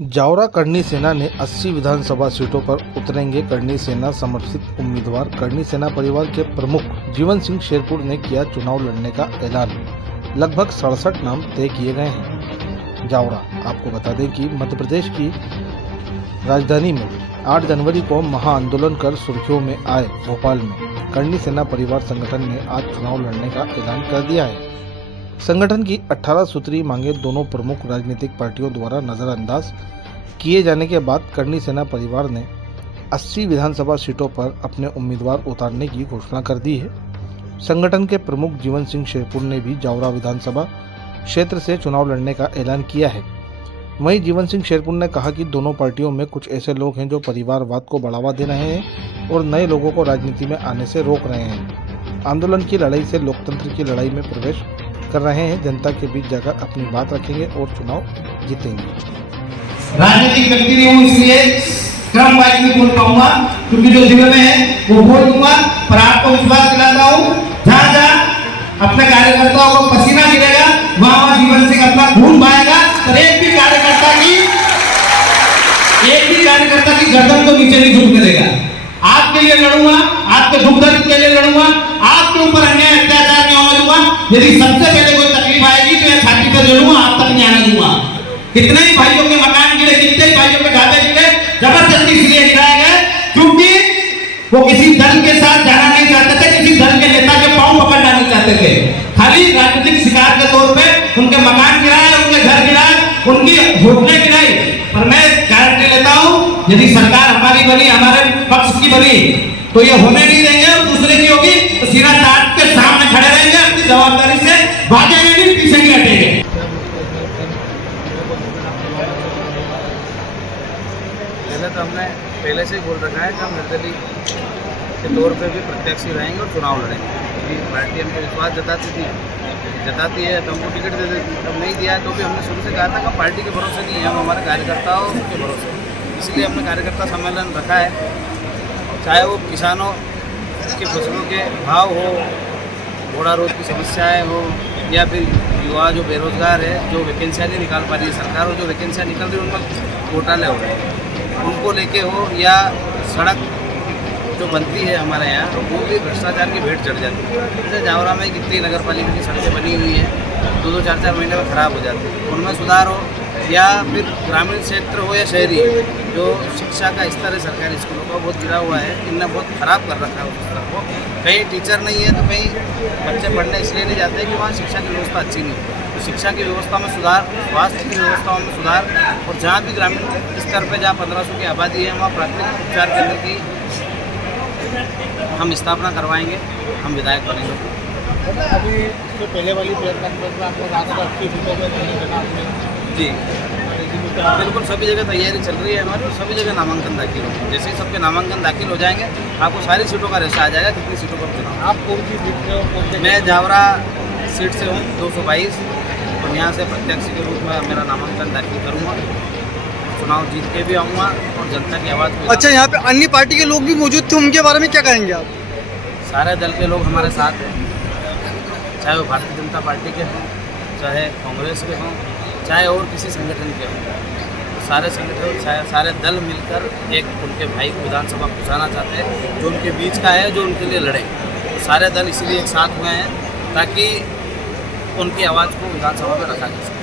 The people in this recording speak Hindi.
जावरा करनी सेना ने 80 विधानसभा सीटों पर उतरेंगे करनी सेना समर्थित उम्मीदवार। करनी सेना परिवार के प्रमुख जीवन सिंह शेरपुर ने किया चुनाव लड़ने का ऐलान। लगभग 67 नाम तय किए गए हैं। जावरा आपको बता दें कि मध्य प्रदेश की राजधानी में 8 जनवरी को महाआंदोलन कर सुर्खियों में आए भोपाल में करनी सेना परिवार संगठन ने आज चुनाव लड़ने का ऐलान कर दिया है। संगठन की 18 सूत्री मांगे दोनों प्रमुख राजनीतिक पार्टियों द्वारा नजरअंदाज किए जाने के बाद करनी सेना परिवार ने 80 विधानसभा सीटों पर अपने उम्मीदवार उतारने की घोषणा कर दी है। संगठन के प्रमुख जीवन सिंह शेरपुर ने भी जावरा विधानसभा क्षेत्र से चुनाव लड़ने का ऐलान किया है। वहीं जीवन सिंह शेरपुर ने कहा कि दोनों पार्टियों में कुछ ऐसे लोग हैं जो परिवारवाद को बढ़ावा दे रहे हैं और नए लोगों को राजनीति में आने से रोक रहे हैं। आंदोलन की लड़ाई से लोकतंत्र की लड़ाई में प्रवेश कर रहे हैं। जनता के बीच जाकर अपनी बात रखेंगे और चुनाव जीतेंगे। राजनीतिक व्यक्ति नहीं हूँ, इसलिए क्रम वाइज में बोल पाऊंगा, क्योंकि जो दिल में है वो बोल दूंगा। पर आपको विश्वास दिलाता हूँ, जहाँ जहाँ अपने कार्यकर्ताओं को पसीना गिरेगा वहाँ जीवन सिंह अपना खून बहाएगा। तो एक भी कार्यकर्ता की गर्दन को नीचे नहीं झुकने देगा। आपके लिए लड़ूंगा, आपके दुख दर्द के लिए लड़ूंगा, आपके ऊपर अन्याय अत्याचार नहीं होने दूंगा। यदि सबसे पहले कोई तकलीफ आएगी तो यह छाती पर जलूंगा, आप तक नहीं आने दूंगा। कितने ही भाइयों के मकान गिरे, कितने ही भाइयों के ढाबे गिरे, जबरदस्ती इसलिए गिराए गए क्योंकि वो किसी दल के साथ जाना नहीं चाहते थे, किसी दल के नेता के पांव पकड़ना नहीं चाहते थे। खाली राजनीतिक शिकार के तौर पे उनके मकान गिराए, उनके घर गिराए, उनकी होटलें गिराई। पर मैं गारंटी लेता हूं, यदि सरकार हमारी बनी, हमारे पक्ष की बनी, तो ये होने नहीं देंगे। और दूसरे की होगी तो सीना ताक के सामने खड़े रहेंगे, अपनी जवाबदारी से भागेंगे नहीं, पीछे नहीं हटेंगे। तो हमने पहले से ही बोल रखा है कि हम निर्दलीय के तौर पे भी प्रत्याशी रहेंगे और चुनाव लड़ेंगे। क्योंकि पार्टी हमको विश्वास जताती है तो हमको टिकट दे देती है। तब नहीं दिया है तो भी हमने शुरू से कहा था कि पार्टी के भरोसे नहीं है, हम हमारे कार्यकर्ताओं के भरोसे। इसलिए हमने कार्यकर्ता सम्मेलन रखा है। चाहे वो किसानों की फसलों के भाव हो, घोड़ा रोज की समस्याएँ हो, या फिर युवा जो बेरोजगार है, जो वैकेंसियाँ नहीं निकाल पा रही है सरकार, और जो वैकेंसियाँ निकल रही है उनमें घोटाले हो रहे हैं, उनको लेके हो, या सड़क जो बनती है हमारे यहाँ वो भी भ्रष्टाचार की भेंट चढ़ जाती है। जैसे जावरा में कितनी नगर पालिका की सड़कें बनी हुई हैं, 2-2, 4-4 महीने में ख़राब हो जाती है, उनमें सुधार हो। या फिर ग्रामीण क्षेत्र हो या शहरी, जो शिक्षा का स्तर है सरकारी स्कूलों का बहुत गिरा हुआ है, इनने बहुत ख़राब कर रखा है उस स्तर को। कहीं टीचर नहीं है तो कहीं बच्चे पढ़ने इसलिए नहीं जाते कि वहाँ शिक्षा की व्यवस्था अच्छी नहीं है। तो शिक्षा की व्यवस्था में सुधार, स्वास्थ्य की व्यवस्थाओं में सुधार, और जहाँ भी ग्रामीण स्तर पर जहाँ 1500 की आबादी है वहाँ प्राथमिक उपचार केंद्र की हम स्थापना करवाएंगे, हम विधायक बनेंगे। अभी इससे पहले वाली प्रेस कॉन्फ्रेंस में आपने कहा था 80 सीटों पर जी बिल्कुल, सभी जगह तैयारी चल रही है हमारी, और सभी जगह नामांकन दाखिल हो। जैसे ही सबके नामांकन दाखिल हो जाएंगे आपको सारी सीटों का रेशा आ जाएगा, कितनी सीटों पर चुनाव। आप कौन सी सीट से हो? मैं जावरा सीट से हूँ 222, और यहाँ से प्रत्याशी के रूप में मेरा नामांकन दाखिल करूँगा। चुनाव जीत के भी आऊँगा और जनता की आवाज़ को। अच्छा, यहाँ पे अन्य पार्टी के लोग भी मौजूद थे, उनके बारे में क्या कहेंगे आप? सारे दल के लोग हमारे साथ हैं, चाहे वो भारतीय जनता पार्टी के हों, चाहे कांग्रेस के हों, चाहे और किसी संगठन के हों। तो सारे संगठन, सारे दल मिलकर एक उनके भाई को विधानसभा पहुँचाना चाहते हैं, जो उनके बीच का है, जो उनके लिए लड़े। तो सारे दल इसीलिए एक साथ हुए हैं ताकि उनकी आवाज़ को विधानसभा में रखा जा सके।